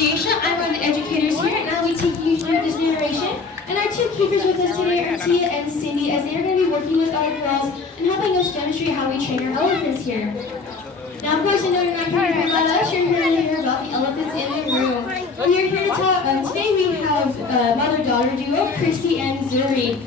is Jasha. I'm one of the educators here, and I'll be taking you through this narration. And our two keepers with us today are Tia and Cindy, as they are going to be working with our girls and helping us demonstrate how we train our elephants here. Now, of course, I know you're not here to hear about us, you're here to hear about the elephants in the room. We are here to talk, today we have mother-daughter duo, Christy and Zuri.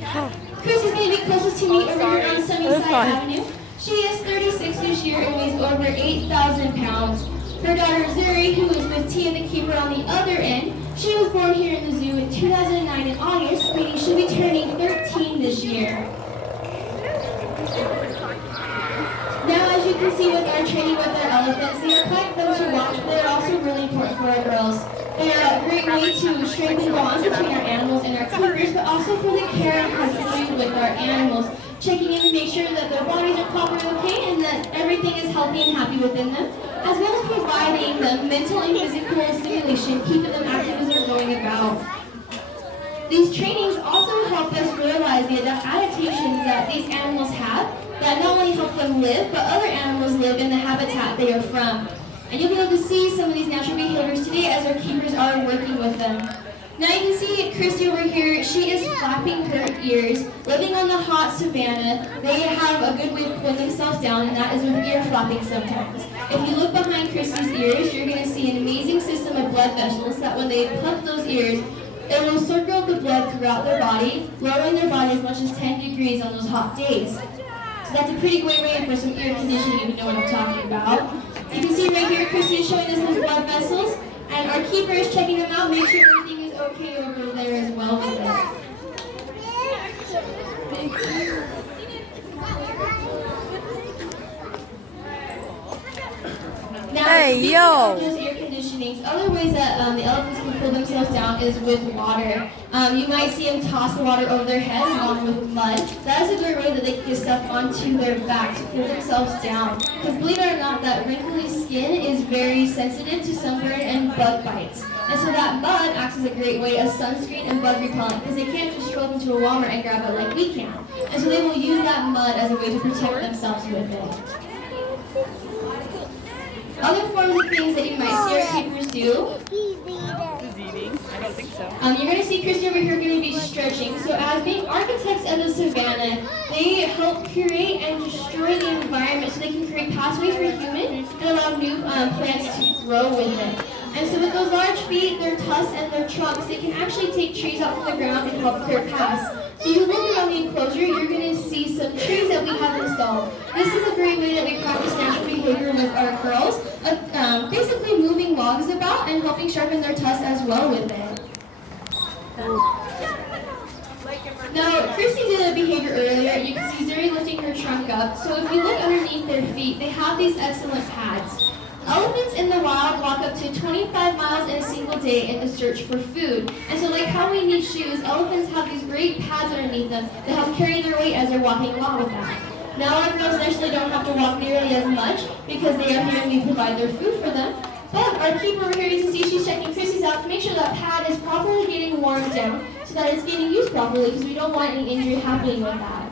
Christy's going to be closest to me over here on Sunnyside Avenue. She is 36 this year and weighs over 8,000 pounds. Her daughter Zuri, who is with Tia the keeper on the other end, she was born here in the zoo in 2009 in August, meaning she'll be turning 13 this year. Now, as you can see with our training with our elephants, they are quite fun to watch, but they're also really important for our girls. They are a great way to strengthen bonds between our animals and our keepers, but also for the care and custody with our animals, checking in to make sure that their bodies are properly okay and that everything is healthy and happy within them, as well as providing them mental and physical stimulation, keeping them active as they're going about. These trainings also help us realize the adaptations that these animals have that not only help them live, but other animals live in the habitat they are from. And you'll be able to see some of these natural behaviors today as our keepers are working with them. Now you can see Christy over here, she is flapping her ears. Living on the hot savanna, they have a good way of pulling themselves down, and that is with ear flapping sometimes. If you look behind Christy's ears, you're going to see an amazing system of blood vessels that when they pump those ears, it will circle the blood throughout their body, lowering their body as much as 10 degrees on those hot days. So that's a pretty great way for some ear conditioning, if you know what I'm talking about. You can see right here, Christy is showing us those blood vessels, and our keeper is checking them out, make sure everything is okay over there as well with it. Now, speaking of those air conditionings, other ways that the elephants can cool themselves down is with water. You might see them toss the water over their head along with mud. That is a great way that they can get stuff onto their back to cool themselves down. Because believe it or not, that wrinkly skin is very sensitive to sunburn and bug bites. And so that mud acts as a great way of sunscreen and bug repellent, because they can't just stroll into a Walmart and grab it like we can. And so they will use that mud as a way to protect themselves with it. Other forms of things that you might see our keepers do. I don't think so. You're going to see Christy over here going to be stretching. So as being architects of the savannah, they help curate and destroy the environment so they can create pathways for humans and allow new plants to grow with it. And so with those large feet, their tusks, and their trunks, they can actually take trees out from the ground and help clear paths. So you look around the enclosure, you're going to see some trees that we have installed. This is a great way that we practice natural behavior with our girls, basically moving logs about and helping sharpen their tusks as well with it. Now, Christy did a behavior earlier. You can see Zuri lifting her trunk up. So if you look underneath their feet, they have these excellent pads. Elephants in the wild walk up to 25 miles in a single day in the search for food. And so like how we need shoes, elephants have these great pads underneath them that help carry their weight as they're walking along with them. Now our girls actually don't have to walk nearly as much because they are here and we provide their food for them. But our keeper over here, you can see she's checking Chrissy's out to make sure that pad is properly getting worn down so that it's getting used properly, because we don't want any injury happening with that.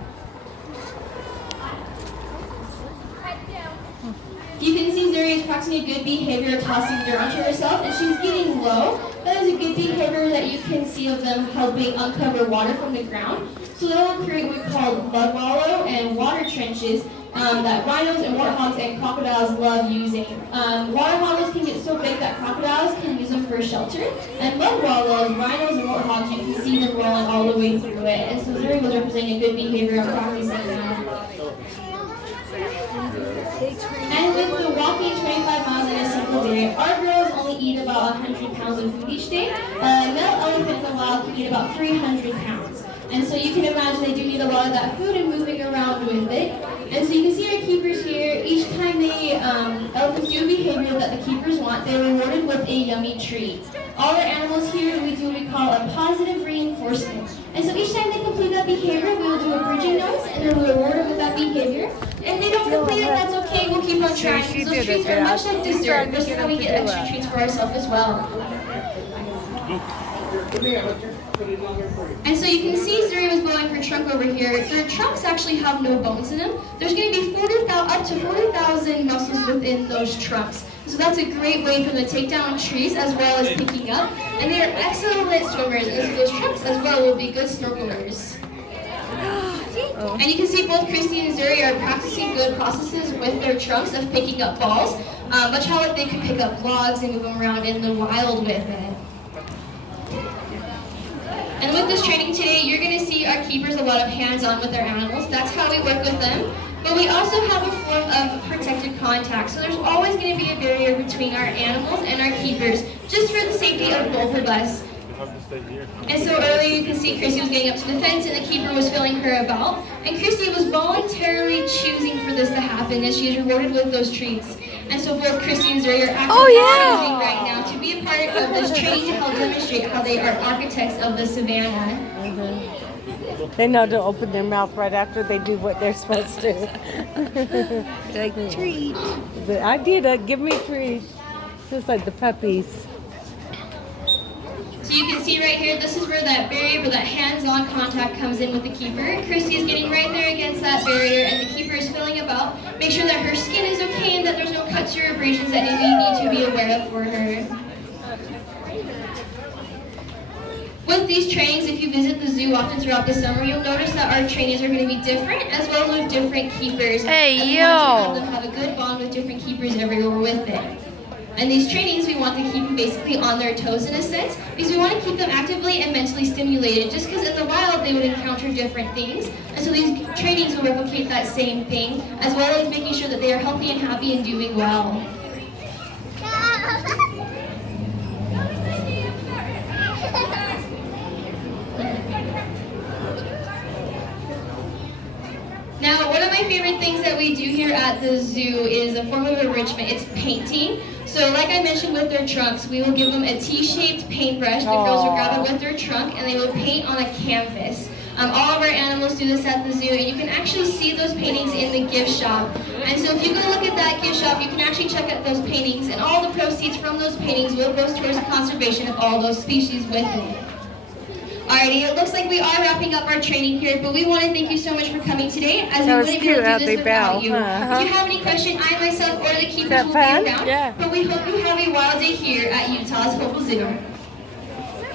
You can see Zuri is practicing a good behavior of tossing dirt onto herself, and she's getting low. That is a good behavior that you can see of them helping uncover water from the ground. So that will create what we call mud wallow and water trenches that rhinos and warthogs and crocodiles love using. Water hollows can get so big that crocodiles can use them for shelter. And mud wallows, rhinos and warthogs, you can see them rolling all the way through it. And so Zuri was representing a good behavior of practicing that. And with the walking 25 miles in a single day, our girls only eat about 100 pounds of food each day. A male elephant in the wild can eat about 300 pounds. And so you can imagine they do need a lot of that food and moving around with it. And so you can see our keepers here. Each time elephants do a behavior that the keepers want, they're rewarded with a yummy treat. All our animals here, we do what we call a positive reinforcement. And so each time they complete that behavior, we will do a bridging noise, and then we'll reward them with that behavior. If they don't complete it, that's okay. We'll keep on trying, because those treats are much like dessert. This is how we get extra treats for ourselves as well. And so you can see Zuri was blowing her trunk over here. The trunks actually have no bones in them. There's going to be up to 40,000 muscles within those trunks. So that's a great way for them to take down trees as well as picking up. And they are excellent swimmers, and so those trunks as well will be good snorkelers. And you can see both Christy and Zuri are practicing good processes with their trunks of picking up balls, much how like they could pick up logs and move them around in the wild with it. And with this training today, you're going to see our keepers a lot of hands-on with their animals. That's how we work with them. But we also have a form of protected contact. So there's always going to be a barrier between our animals and our keepers, just for the safety of both of us. And so earlier you can see Christy was getting up to the fence and the keeper was filling her about. And Christy was voluntarily choosing for this to happen as she is rewarded with those treats. And so both Christy and Zuri are actively choosing right now to be a part of this training to help demonstrate how they are architects of the savannah. They know to open their mouth right after they do what they're supposed to. Like treat. But I did give me treats. Just like the puppies. So you can see right here, this is where that barrier, where that hands-on contact comes in with the keeper. Christy is getting right there against that barrier, and the keeper is filling about. Make sure that her skin is okay and that there's no cuts or abrasions that we need to be aware of for her. With these trainings, if you visit the zoo often throughout the summer, you'll notice that our trainings are going to be different, as well as with different keepers. Hey, and we want to have them have a good bond with different keepers everywhere with it. And these trainings, we want to keep them basically on their toes in a sense, because we want to keep them actively and mentally stimulated, just because in the wild they would encounter different things. And so these trainings will replicate that same thing, as well as making sure that they are healthy and happy and doing well. Now, one of my favorite things that we do here at the zoo is a form of enrichment. It's painting. So like I mentioned with their trunks, we will give them a T-shaped paintbrush. The girls will grab it with their trunk and they will paint on a canvas. All of our animals do this at the zoo, and you can actually see those paintings in the gift shop. And so if you go look at that gift shop, you can actually check out those paintings, and all the proceeds from those paintings will go towards the conservation of all those species with it. Alrighty, it looks like we are wrapping up our training here, but we want to thank you so much for coming today, as we wouldn't be able to do this without you. If you have any question, I myself or the keepers will be around, but we hope you have a wild day here at Utah's Hogle Zoo.